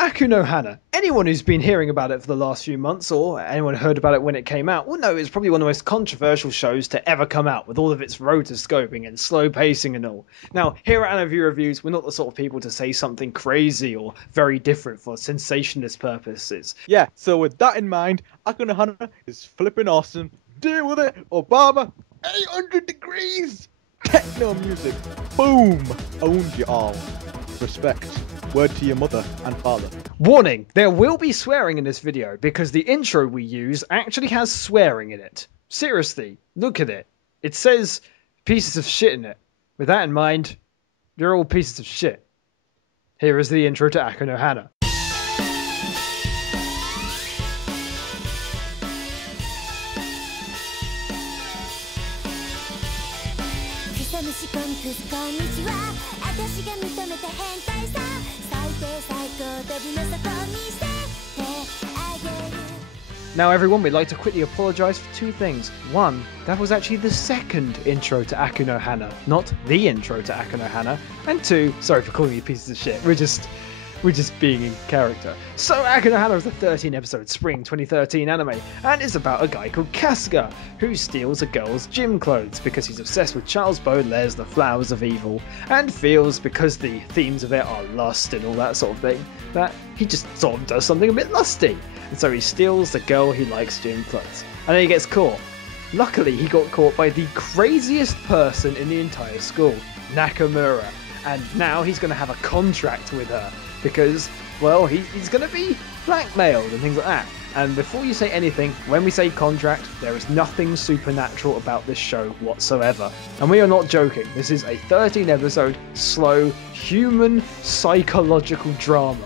Aku no Hana. Anyone who's been hearing about it for the last few months, or anyone who heard about it when it came out, will know it's probably one of the most controversial shows to ever come out, with all of its rotoscoping and slow pacing and all. Now, here at Aniview Reviews, we're not the sort of people to say something crazy or very different for sensationalist purposes. Yeah, so with that in mind, Aku No Hana is flipping awesome. Deal with it, Obama. 800 degrees. Techno music. Boom. Owned you all. Respect. Word to your mother and father. Warning, there will be swearing in this video because the intro we use actually has swearing in it. Seriously, look at it. It says pieces of shit in it. With that in mind, you're all pieces of shit. Here is the intro to Aku no Hana. 私が認めた変態さ最低最高飛びの底にしてあげる Now everyone, we'd like to quickly apologise for two things. One, that was actually the second intro to Aku no Hana, not the intro to Aku no Hana. And two, sorry for calling you pieces of shit, we're just being in character. So Aku no Hana is a 13-episode spring 2013 anime, and it's about a guy called Kasuga, who steals a girl's gym clothes because he's obsessed with Charles Baudelaire's The Flowers of Evil, and feels, because the themes of it are lust and all that sort of thing, that he just sort of does something a bit lusty. And so he steals the girl he likes gym clothes. And then he gets caught. Luckily, he got caught by the craziest person in the entire school, Nakamura. And now he's going to have a contract with her because, well, he's going to be blackmailed and things like that. And before you say anything, when we say contract, there is nothing supernatural about this show whatsoever. And we are not joking. This is a 13-episode, slow, human, psychological drama.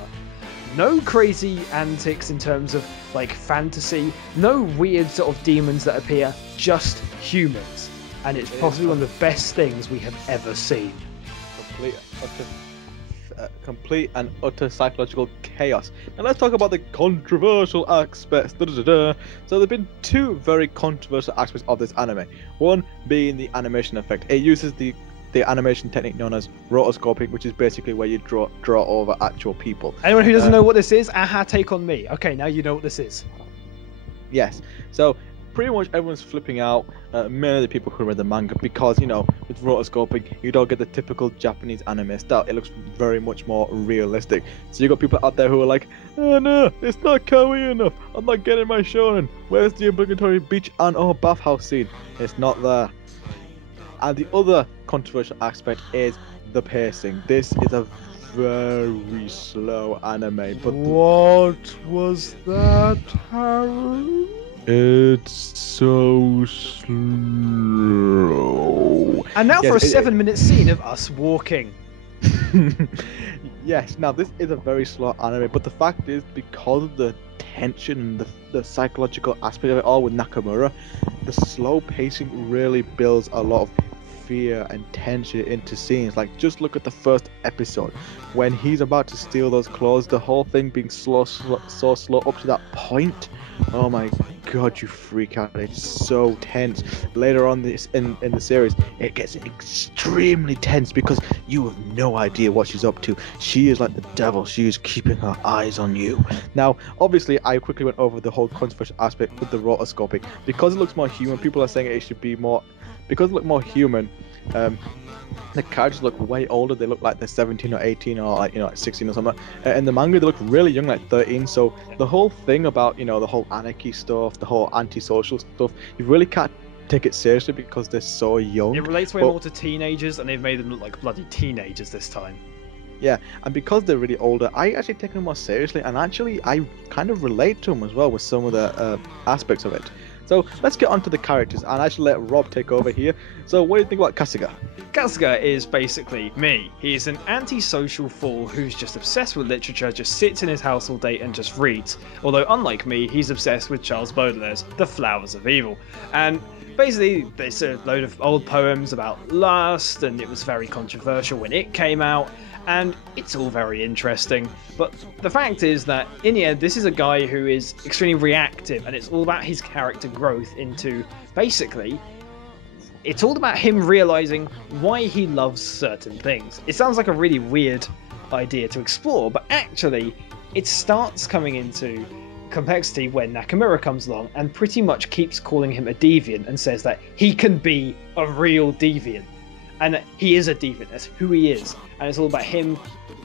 No crazy antics in terms of, like, fantasy. No weird sort of demons that appear. Just humans. And it's possibly one of the best things we have ever seen. Complete and utter psychological chaos. Now let's talk about the controversial aspects. So there have been two very controversial aspects of this anime. One being the animation effect. It uses the animation technique known as rotoscoping, which is basically where you draw over actual people. Anyone who doesn't know what this is, aha, take on me. Okay, now you know what this is. Yes. So pretty much everyone's flipping out, mainly the people who read the manga, because, you know, with rotoscoping, you don't get the typical Japanese anime style. It looks very much more realistic. So you got people out there who are like, oh no, it's not kawaii enough. I'm not getting my shonen. Where's the obligatory beach and or bathhouse scene? It's not there. And the other controversial aspect is the pacing. This is a very slow anime. But what was that, Harry? It's so slow. And now for a 7-minute scene of us walking. Yes, now this is a very slow anime, but the fact is, because of the tension and the psychological aspect of it all with Nakamura, the slow pacing really builds a lot of fear and tension into scenes. Like, just look at the first episode when he's about to steal those clothes, the whole thing being so slow up to that point. Oh my god, you freak out. It's so tense. Later on this in the series, it gets extremely tense because you have no idea what she's up to. She is like the devil. She is keeping her eyes on you. Now, obviously, I quickly went over the whole controversial aspect with the rotoscoping. Because it looks more human, people are saying it should be more... Because it looks more human, the characters look way older. They look like they're 17 or 18 or, like, you know, like 16 or something. In the manga, they look really young, like 13. So the whole thing about, you know, the whole anarchy stuff, the whole antisocial stuff, you really can't take it seriously because they're so young. It relates way more to teenagers, and they've made them look like bloody teenagers this time. Yeah, and because they're really older, I actually take them more seriously, and actually I kind of relate to them as well with some of the aspects of it. So let's get on to the characters, and I should let Rob take over here. So what do you think about Kasuga? Kasuga is basically me. He's an antisocial fool who's just obsessed with literature, just sits in his house all day and just reads. Although, unlike me, he's obsessed with Charles Baudelaire's The Flowers of Evil. And basically, there's a load of old poems about lust, and it was very controversial when it came out. And it's all very interesting, but the fact is that in the end, this is a guy who is extremely reactive, and it's all about his character growth into, basically, it's all about him realizing why he loves certain things. It sounds like a really weird idea to explore, but actually, it starts coming into complexity when Nakamura comes along and pretty much keeps calling him a deviant and says that he can be a real deviant. And he is a deviant, that's who he is. And it's all about him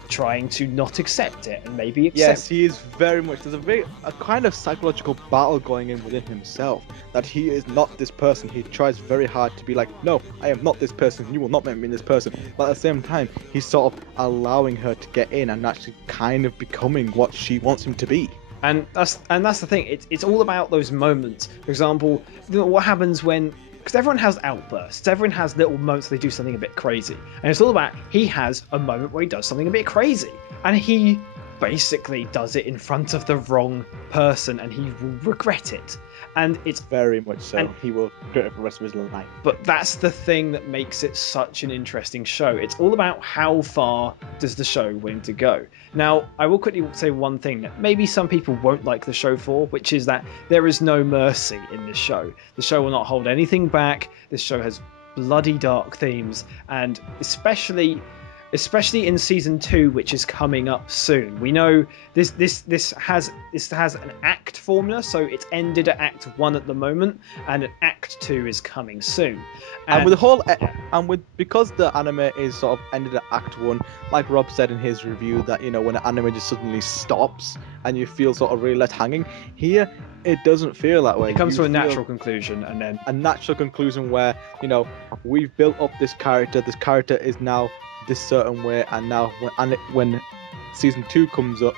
trying to not accept it and maybe accept. Yes, he is very much. There's a kind of psychological battle going in within himself that he is not this person. He tries very hard to be like, no, I am not this person. You will not make me this person. But at the same time, he's sort of allowing her to get in and actually kind of becoming what she wants him to be. And that's the thing. It's all about those moments. For example, what happens when. Because everyone has outbursts, everyone has little moments where they do something a bit crazy. And it's all about, he has a moment where he does something a bit crazy. And he basically does it in front of the wrong person and he will regret it. And it's very much so. And he will regret it for the rest of his life. But that's the thing that makes it such an interesting show. It's all about how far does the show willing to go. Now, I will quickly say one thing that maybe some people won't like the show for, which is that there is no mercy in this show. The show will not hold anything back. This show has bloody dark themes, and especially in season 2, which is coming up soon. We know this has an act formula, so it's ended at Act 1 at the moment, and an Act 2 is coming soon. And because the anime is sort of ended at Act 1, like Rob said in his review, that when an anime just suddenly stops and you feel sort of really left hanging, here it doesn't feel that way. It comes to a natural conclusion, and then a natural conclusion where we've built up this character. This character is now this certain way, and now when season 2 comes up,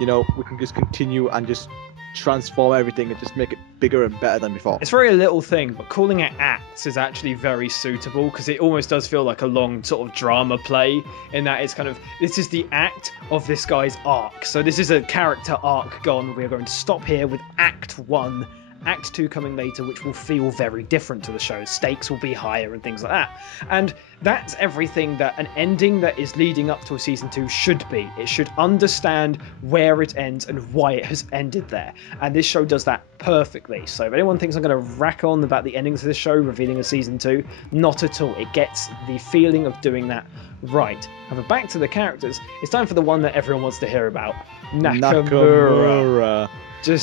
we can just continue and just transform everything and just make it bigger and better than before. It's very a little thing, but calling it acts is actually very suitable because it almost does feel like a long sort of drama play, in that it's kind of, this is the act of this guy's arc. So this is a character arc gone. We are going to stop here with Act 1. Act 2 coming later, which will feel very different to the show. Stakes will be higher and things like that. And that's everything that an ending that is leading up to a season 2 should be. It should understand where it ends and why it has ended there. And this show does that perfectly. So if anyone thinks I'm going to rack on about the endings of this show, revealing a season 2, not at all. It gets the feeling of doing that right. However, back to the characters, it's time for the one that everyone wants to hear about. Nakamura. She's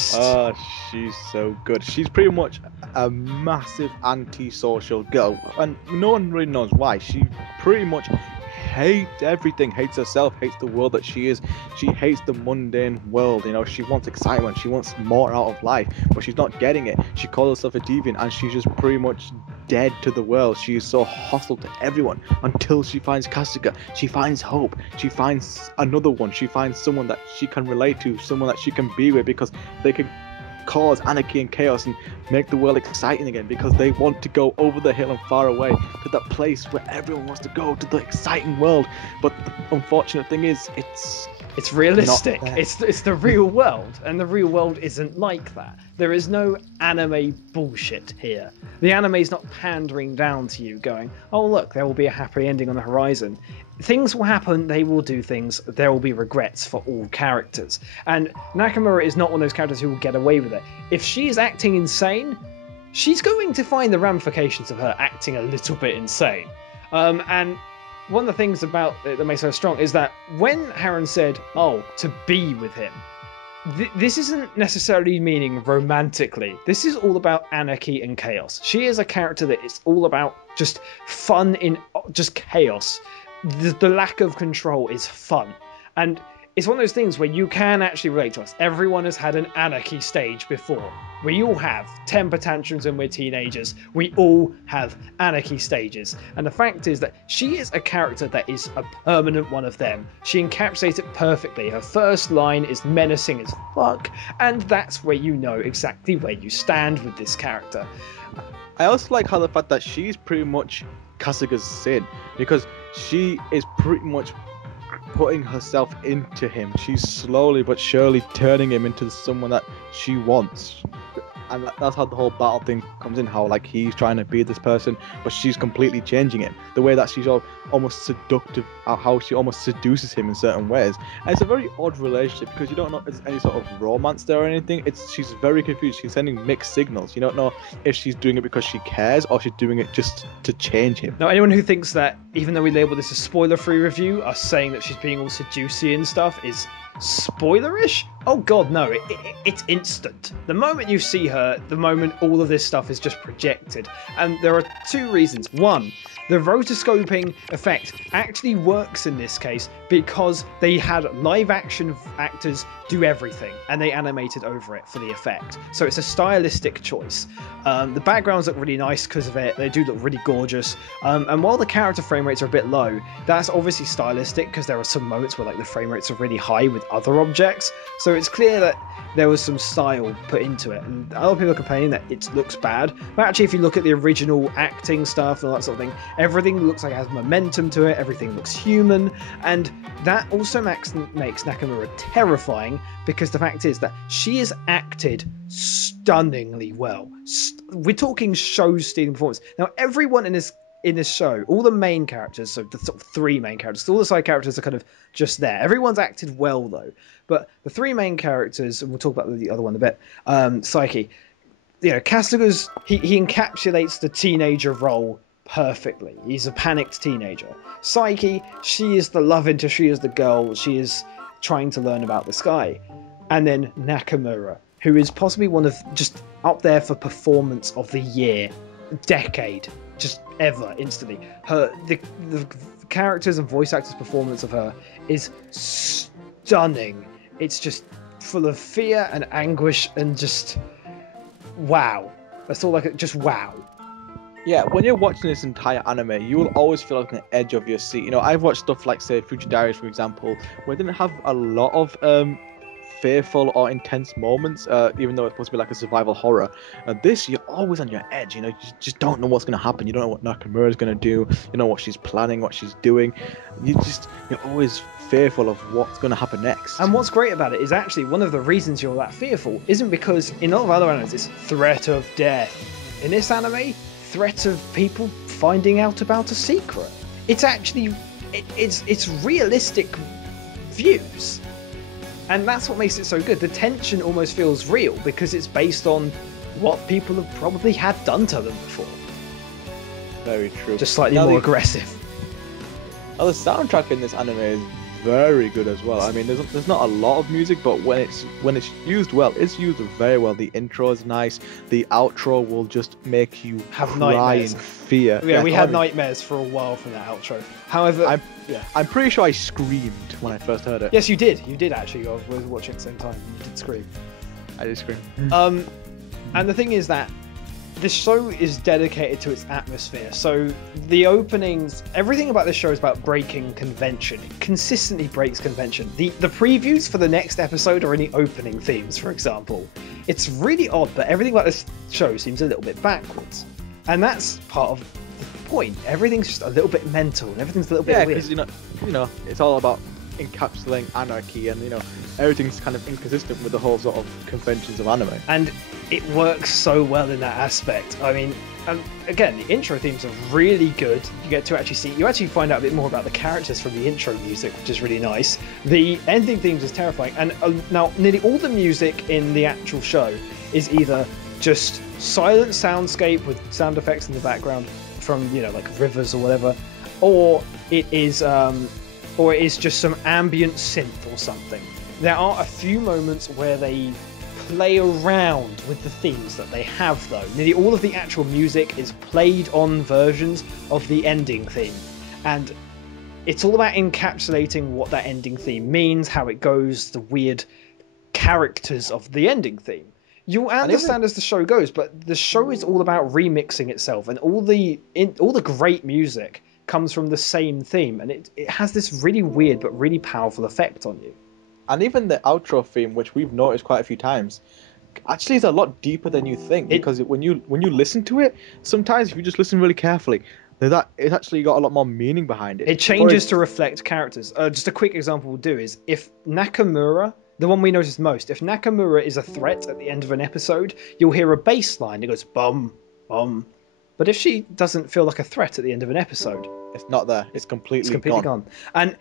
so good. She's pretty much a massive anti-social girl, and no one really knows why. She pretty much hates everything, hates herself, hates the world that she is. She hates the mundane world. She wants excitement, she wants more out of life, but she's not getting it. She calls herself a deviant, and she's just pretty much dead to the world. She is so hostile to everyone until she finds Kasuga. She finds hope. She finds another one. She finds someone that she can relate to, someone that she can be with, because they can cause anarchy and chaos and make the world exciting again, because they want to go over the hill and far away to that place where everyone wants to go, to the exciting world. But the unfortunate thing is, it's realistic. It's the real world, and the real world isn't like that. There is no anime bullshit here. The anime is not pandering down to you going, oh look, there will be a happy ending on the horizon. Things will happen, they will do things, there will be regrets for all characters. And Nakamura is not one of those characters who will get away with it. If she is acting insane, she's going to find the ramifications of her acting a little bit insane. And one of the things about it that makes her strong is that when Haran said, to be with him, this isn't necessarily meaning romantically. This is all about anarchy and chaos. She is a character that is all about just fun in just chaos. The lack of control is fun. And it's one of those things where you can actually relate to us. Everyone has had an anarchy stage before. We all have temper tantrums when we're teenagers. We all have anarchy stages. And the fact is that she is a character that is a permanent one of them. She encapsulates it perfectly. Her first line is menacing as fuck, and that's where you know exactly where you stand with this character. I also like how the fact that she's pretty much Kasuga's sin, because she is pretty much putting herself into him. She's slowly but surely turning him into someone that she wants. And that's how the whole battle thing comes in, how like he's trying to be this person, but she's completely changing him. The way that she's almost seductive, how she almost seduces him in certain ways. And it's a very odd relationship, because you don't know if there's any sort of romance there or anything. She's very confused. She's sending mixed signals. You don't know if she's doing it because she cares or she's doing it just to change him. Now, anyone who thinks that, even though we label this a spoiler-free review, us saying that she's being all seducey and stuff is spoilerish? Oh god, no, it's instant. The moment you see her, the moment all of this stuff is just projected. And there are two reasons. One, the rotoscoping effect actually works in this case because they had live action actors do everything and they animated over it for the effect. So it's a stylistic choice. The backgrounds look really nice because of it. They do look really gorgeous. And while the character frame rates are a bit low, that's obviously stylistic because there are some moments where like the frame rates are really high with other objects. So it's clear that there was some style put into it. And a lot of people are complaining that it looks bad. But actually, if you look at the original acting stuff and all that sort of thing, everything looks like it has momentum to it. Everything looks human. And that also makes Nakamura terrifying because the fact is that she is acted stunningly well. We're talking show-stealing performance. Now, everyone in this show, all the main characters, so the sort of three main characters, all the side characters are kind of just there. Everyone's acted well though, but the three main characters, and we'll talk about the other one in a bit. Psyche, Kasuga's he encapsulates the teenager role perfectly. He's a panicked teenager. Psyche, she is the love interest, she is the girl, she is trying to learn about the sky. And then Nakamura, who is possibly one of just up there for performance of the year, decade, just ever, instantly. The characters and voice actors' performance of her is stunning. It's just full of fear and anguish and just wow. That's all just wow. Yeah, when you're watching this entire anime, you will always feel like on the edge of your seat. I've watched stuff like, say, Fuji Diaries, for example, where it didn't have a lot of fearful or intense moments, even though it's supposed to be like a survival horror. This, you're always on your edge. You just don't know what's going to happen. You don't know what Nakamura is going to do. You know what she's planning, what she's doing. You're always fearful of what's going to happen next. And what's great about it is actually one of the reasons you're that fearful isn't because in a lot of other animes it's threat of death. In this anime, threat of people finding out about a secret. It's actually it's realistic views, and that's what makes it so good. The tension almost feels real because it's based on what people have probably had done to them before. Very true. Just slightly more aggressive. Now, the soundtrack in this anime is very good as well. I mean, there's not a lot of music, but when it's used well, it's used very well. The intro is nice. The outro will just make you have cry nightmares. In fear. Yeah, we had nightmares for a while from that outro. However, I'm pretty sure I screamed when I first heard it. Yes, you did. You did actually. I was watching at the same time. You did scream. I did scream. And the thing is that this show is dedicated to its atmosphere. So the openings, everything about this show is about breaking convention. It consistently breaks convention. The previews for the next episode are in the opening themes, for example. It's really odd, but everything about this show seems a little bit backwards. And that's part of the point. Everything's just a little bit mental and everything's a little bit weird. Yeah, because it's all about encapsulating anarchy, and everything's kind of inconsistent with the whole sort of conventions of anime. And it works so well in that aspect. I mean, again, the intro themes are really good. You actually find out a bit more about the characters from the intro music, which is really nice. The ending themes is terrifying, and now nearly all the music in the actual show is either just silent soundscape with sound effects in the background from like rivers or whatever, or it is just some ambient synth or something. There are a few moments where they play around with the themes that they have, though. Nearly all of the actual music is played on versions of the ending theme, and it's all about encapsulating what that ending theme means, how it goes, the weird characters of the ending theme. You'll understand as the show goes, but the show is all about remixing itself, and all the great music comes from the same theme, and it has this really weird but really powerful effect on you. And even the outro theme, which we've noticed quite a few times, actually is a lot deeper than you think, because when you listen to it, sometimes if you just listen really carefully, it's actually got a lot more meaning behind it. It changes to reflect characters. Just a quick example we'll do is if Nakamura, the one we noticed most, if Nakamura is a threat at the end of an episode, you'll hear a bass line. It goes bum, bum. But if she doesn't feel like a threat at the end of an episode, it's not there. It's completely gone. And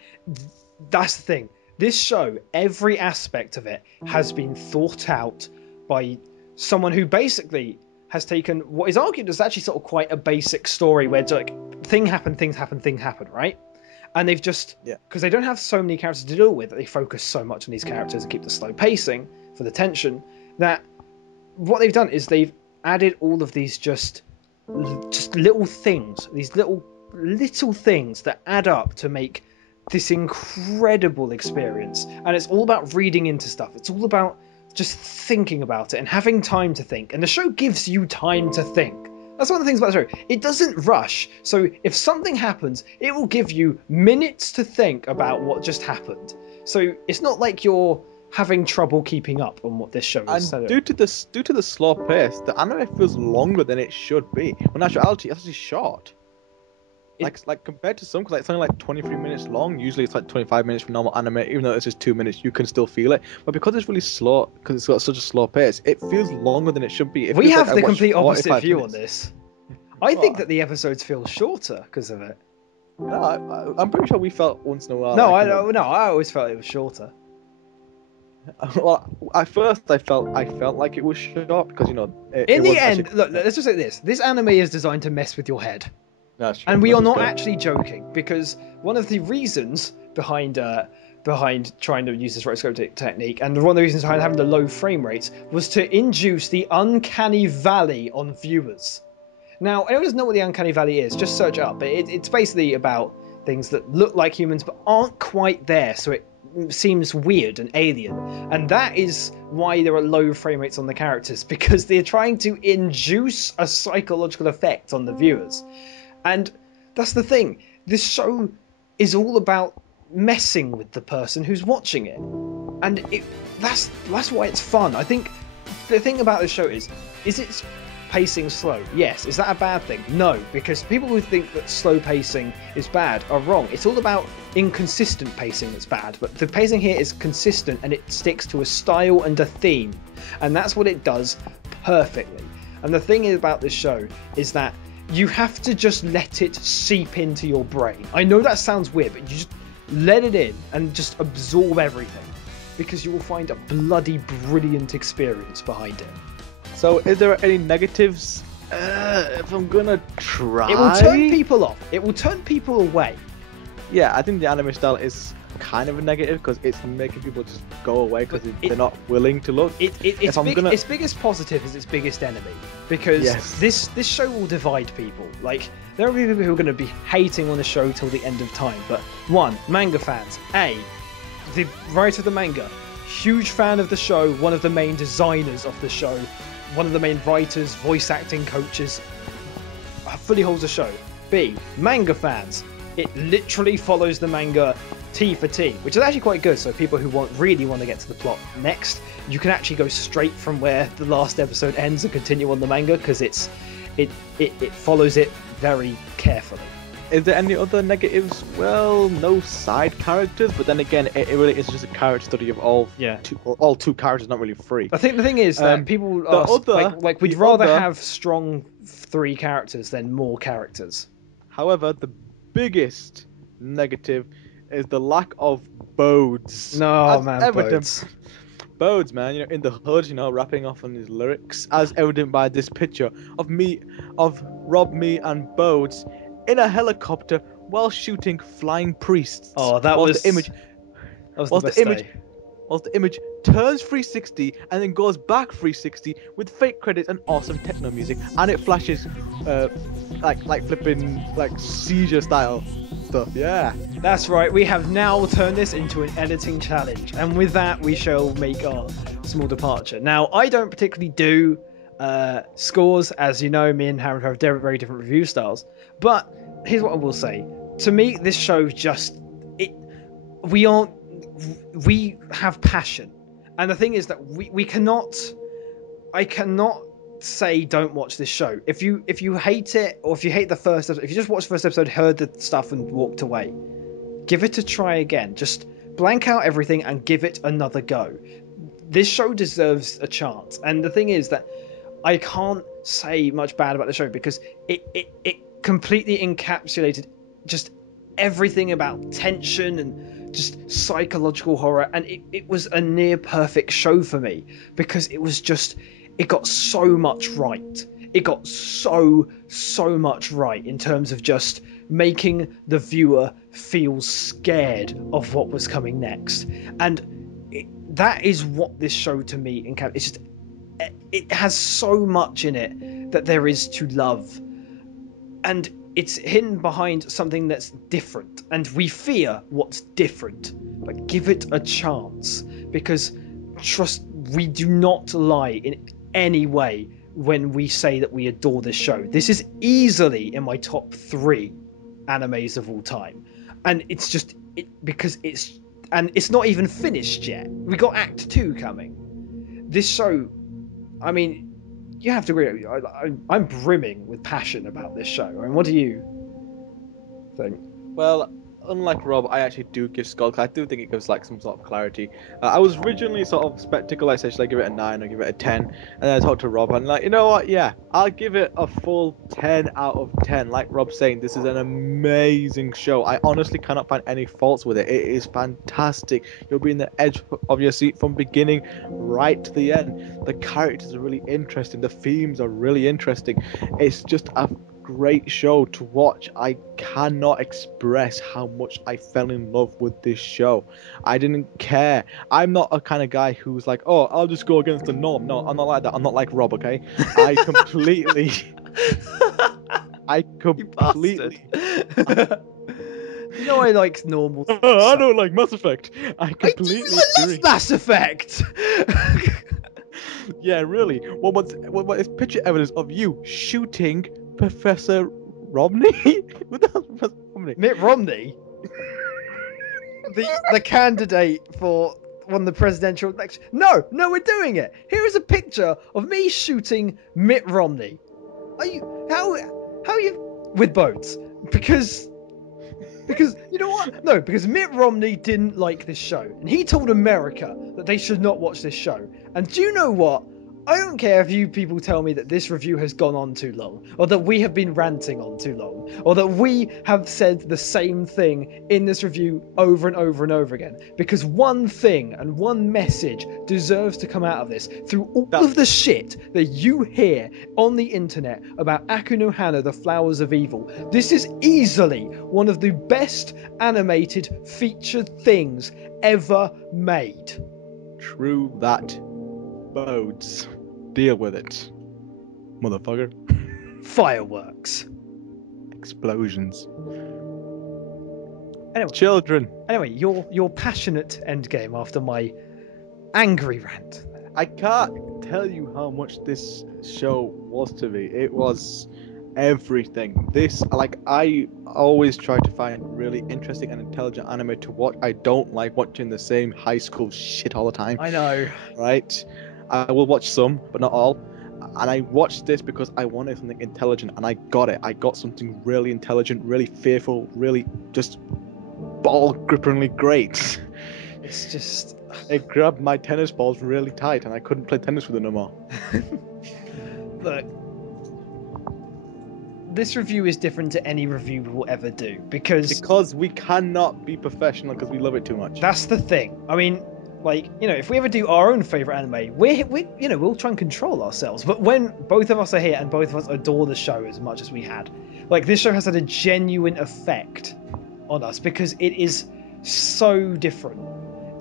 that's the thing. This show, every aspect of it has been thought out by someone who basically has taken what is argued as actually sort of quite a basic story where it's like things happen, right? And they've just, because they don't have so many characters to deal with, they focus so much on these characters and keep the slow pacing for the tension, that what they've done is they've added all of these just little things, these little things that add up to make this incredible experience. And it's all about reading into stuff. It's all about just thinking about it and having time to think. And the show gives you time to think. That's one of the things about the show. It doesn't rush. So if something happens, it will give you minutes to think about what just happened. So it's not like you're having trouble keeping up on what this show is. And due to the slow pace, the anime feels longer than it should be. When in actuality, it's actually short. Like compared to some, cause like it's only like 23 minutes long. Usually it's like 25 minutes for normal anime. Even though it's just 2 minutes, you can still feel it. But because it's really slow, because it's got such a slow pace, it feels longer than it should be. We have the complete opposite view on this. I think that the episodes feel shorter because of it. No, I'm pretty sure we felt once in a while. No, I always felt it was shorter. Well, at first I felt like it was short because in the end, look, let's just say this: this anime is designed to mess with your head. That's true. And we are not actually joking, because one of the reasons behind trying to use this rotoscope technique, and one of the reasons behind having the low frame rates, was to induce the uncanny valley on viewers. Now, anyone doesn't know what the uncanny valley is, just search it up. But it's basically about things that look like humans but aren't quite there, so it seems weird and alien. And that is why there are low frame rates on the characters, because they're trying to induce a psychological effect on the viewers. And that's the thing. This show is all about messing with the person who's watching it. And that's why it's fun. I think the thing about this show is its pacing slow? Yes. Is that a bad thing? No, because people who think that slow pacing is bad are wrong. It's all about inconsistent pacing that's bad, but the pacing here is consistent and it sticks to a style and a theme. And that's what it does perfectly. And the thing about this show is that you have to just let it seep into your brain. I know that sounds weird, but you just let it in and just absorb everything, because you will find a bloody brilliant experience behind it. So, is there any negatives? If I'm gonna try... It will turn people off. It will turn people away. Yeah, I think the anime style is kind of a negative, because it's making people just go away because they're not willing to look. Its biggest positive is its biggest enemy, because this show will divide people. Like, there are people who are going to be hating on the show till the end of time. But one, manga fans. The writer of the manga, huge fan of the show, one of the main designers of the show, one of the main writers, voice acting coaches, fully holds the show. B, manga fans. It literally follows the manga T for T, which is actually quite good. So people who really want to get to the plot next, you can actually go straight from where the last episode ends and continue on the manga, because it follows it very carefully. Is there any other negatives? Well, no side characters, but then again, it really is just a character study of all two characters, not really three. I think the thing is that people are we'd rather have strong 3 characters than more characters. However, the biggest negative is the lack of bodes. Bodes. Bodes, man, in the hood, rapping off on his lyrics, as evident by this picture of Rob, me, and Bodes in a helicopter while shooting flying priests. Oh, that was the image. That was the best day. Whilst the image turns 360 and then goes back 360 with fake credits and awesome techno music, and it flashes like flipping seizure style stuff. Yeah, that's right. We have now turned this into an editing challenge, and with that we shall make our small departure. Now, I don't particularly do scores, as you know. Me and Harold have very different review styles, but here's what I will say. To me, this show we have passion, and the thing is that I cannot say don't watch this show. If you hate it, or if you hate the first episode, if you just watched the first episode, heard the stuff and walked away, give it a try again. Just blank out everything and give it another go. This show deserves a chance. And the thing is that I can't say much bad about the show, because it completely encapsulated just everything about tension and just psychological horror, and it was a near perfect show for me, because it got so much right. It got so much right in terms of just making the viewer feel scared of what was coming next. And that is what this show to me encounters. It's just, it has so much in it that there is to love. And it's hidden behind something that's different. And we fear what's different. But give it a chance. Because, trust, we do not lie in any way when we say that we adore this show. This is easily in my top 3 animes of all time. And it's just... because it's... And it's not even finished yet. We got Act 2 coming. This show... I mean... You have to agree. I'm brimming with passion about this show. I mean, what do you think? Well, unlike Rob, I actually do give Skull. I do think it gives like some sort of clarity. I was originally sort of skeptical. I said, should I give it a 9 or give it a 10? And then I talked to Rob, and like, you know what? Yeah, I'll give it a full 10 out of 10. Like Rob's saying, this is an amazing show. I honestly cannot find any faults with it. It is fantastic. You'll be in the edge of your seat from beginning right to the end. The characters are really interesting. The themes are really interesting. It's just a great show to watch. I cannot express how much I fell in love with this show. I didn't care. I'm not a kind of guy who's like, oh, I'll just go against the norm. No, I'm not like that. I'm not like Rob, okay? I completely... You know I like normal stuff. I don't like Mass Effect. I completely agree. Mass Effect! Yeah, really. What is picture evidence of you shooting Professor Romney? Professor Romney? Mitt Romney? the candidate for one of the presidential elections. No, we're doing it. Here is a picture of me shooting Mitt Romney. How are you with boats? Because you know what? No, because Mitt Romney didn't like this show, and he told America that they should not watch this show. And do you know what? I don't care if you people tell me that this review has gone on too long, or that we have been ranting on too long, or that we have said the same thing in this review over and over and over again. Because one thing and one message deserves to come out of this through all of the shit that you hear on the internet about Aku no Hana, the Flowers of Evil. This is easily one of the best animated featured things ever made. True that. Boats. Deal with it, motherfucker. Fireworks. Explosions. Anyway, children. Anyway, your passionate endgame after my angry rant. I can't tell you how much this show was to me. It was everything. I always try to find really interesting and intelligent anime to watch. I don't like watching the same high school shit all the time. I know. Right? I will watch some, but not all. And I watched this because I wanted something intelligent, and I got it. I got something really intelligent, really fearful, really just ball-grippingly great. It's just... It grabbed my tennis balls really tight, and I couldn't play tennis with it no more. Look, this review is different to any review we will ever do, because we cannot be professional because we love it too much. That's the thing. I mean... Like, you know, if we ever do our own favourite anime, we'll try and control ourselves. But when both of us are here and both of us adore the show as much as we had, like, this show has had a genuine effect on us because it is so different.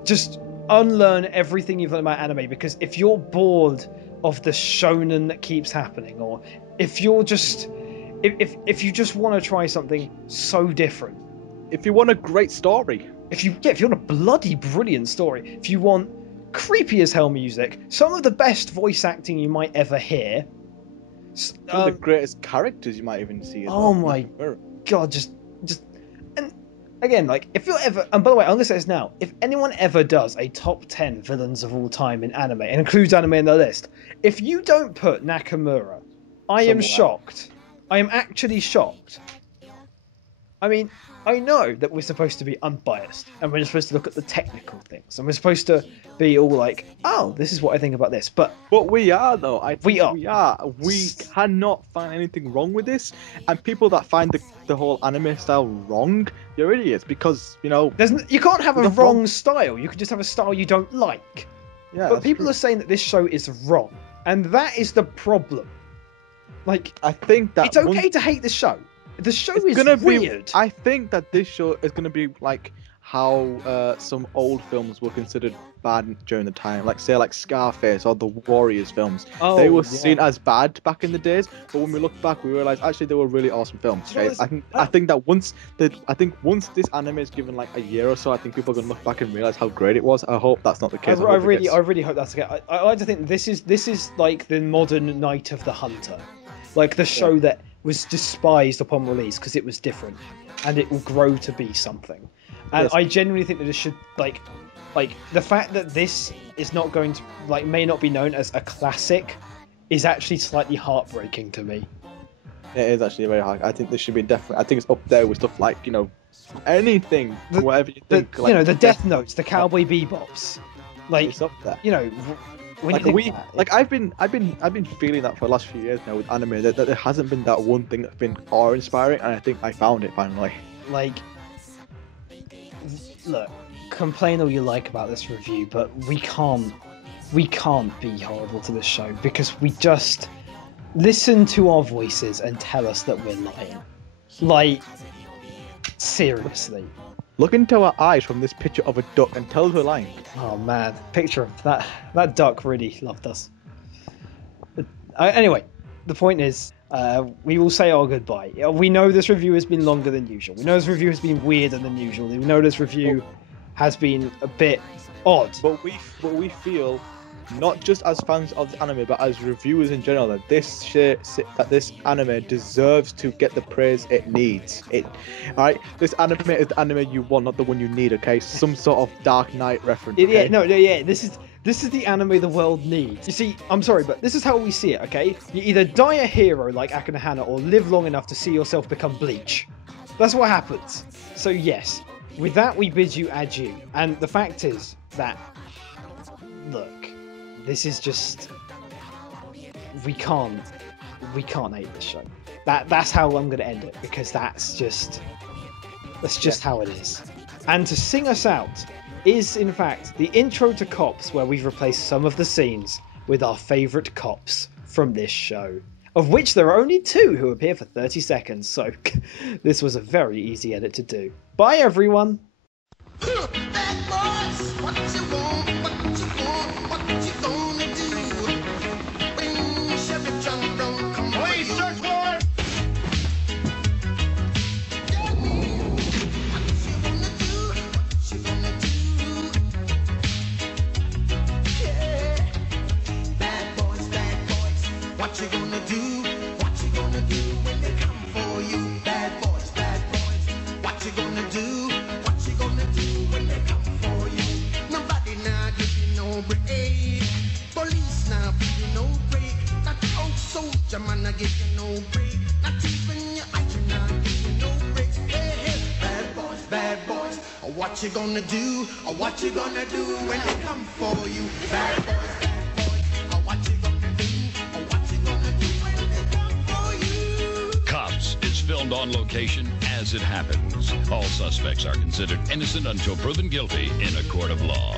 Just unlearn everything you've learned about anime, because if you're bored of the shonen that keeps happening, or if you're just... If you just want to try something so different. If you want a great story. If you want a bloody brilliant story, if you want creepy as hell music, some of the best voice acting you might ever hear, some of the greatest characters you might even see. Oh my god, just, and again, like, if you're ever, and by the way, I'm gonna say this now, if anyone ever does a top 10 villains of all time in anime, and includes anime in their list, if you don't put Nakamura, I am shocked. I am actually shocked. I mean, I know that we're supposed to be unbiased, and we're supposed to look at the technical things, and we're supposed to be all like, oh, this is what I think about this, but we are, though. We are. We S- cannot find anything wrong with this, and people that find the whole anime style wrong, you're idiots, because, you know... you can't have a wrong style, you can just have a style you don't like. Yeah, but people are saying that this show is wrong, and that is the problem. Like, I think that... It's okay to hate this show. The show It's is gonna weird. be. I think that this show is gonna be like how some old films were considered bad during the time, like say like Scarface or the Warriors films. Oh, They were yeah. seen as bad back in the days, but when we look back, we realize actually they were really awesome films. Do you know Okay? what's- I think that once this anime is given like a year or so, I think people are gonna look back and realize how great it was. I hope that's not the case. I really hope that's okay. I like to think this is like the modern Night of the Hunter, like the show that was despised upon release because it was different, and it will grow to be something. And Yes. I genuinely think that it should like the fact that this is not going to may not be known as a classic is actually slightly heartbreaking to me. It is actually very hard. I think this should be definitely. I think it's up there with stuff like anything, whatever you think. The Death Notes, the Cowboy Bebops, It's up there. When you think that, I've been feeling that for the last few years now with anime that there hasn't been that one thing that's been awe-inspiring, and I think I found it finally. Look, complain all you like about this review, but we can't be horrible to this show because we just listen to our voices and tell us that we're lying. Seriously. Look into our eyes from this picture of a duck and tell us we're lying. Oh man, picture of that duck really loved us. Anyway, the point is, we will say our goodbye. We know this review has been longer than usual. We know this review has been weirder than usual. We know this review has been a bit odd. But we feel, not just as fans of the anime, but as reviewers in general, that this anime deserves to get the praise it needs. Alright, this anime is the anime you want, not the one you need. Okay, some sort of Dark Knight reference. Okay? This is the anime the world needs. You see, I'm sorry, but this is how we see it, okay? You either die a hero like Aku No Hana or live long enough to see yourself become Bleach. That's what happens. So yes, with that we bid you adieu. And the fact is that, look, this is just, we can't hate this show. That's how I'm gonna end it, because that's just how it is. And to sing us out is, in fact, the intro to Cops, where we've replaced some of the scenes with our favourite cops from this show, of which there are only 2 who appear for 30 seconds, so this was a very easy edit to do. Bye, everyone! What you gonna do? What you gonna do when they come for you? Bad boys, what you gonna do? What you gonna do when they come for you? Nobody now give you no break. Police now give you no break. That old soldier man now give you no break. Not even your eye now give you no break. Hey, hey, bad boys, what you gonna do? Or what you gonna do when they come for you? Bad boys, what you gonna do? Cops is filmed on location as it happens. All suspects are considered innocent until proven guilty in a court of law.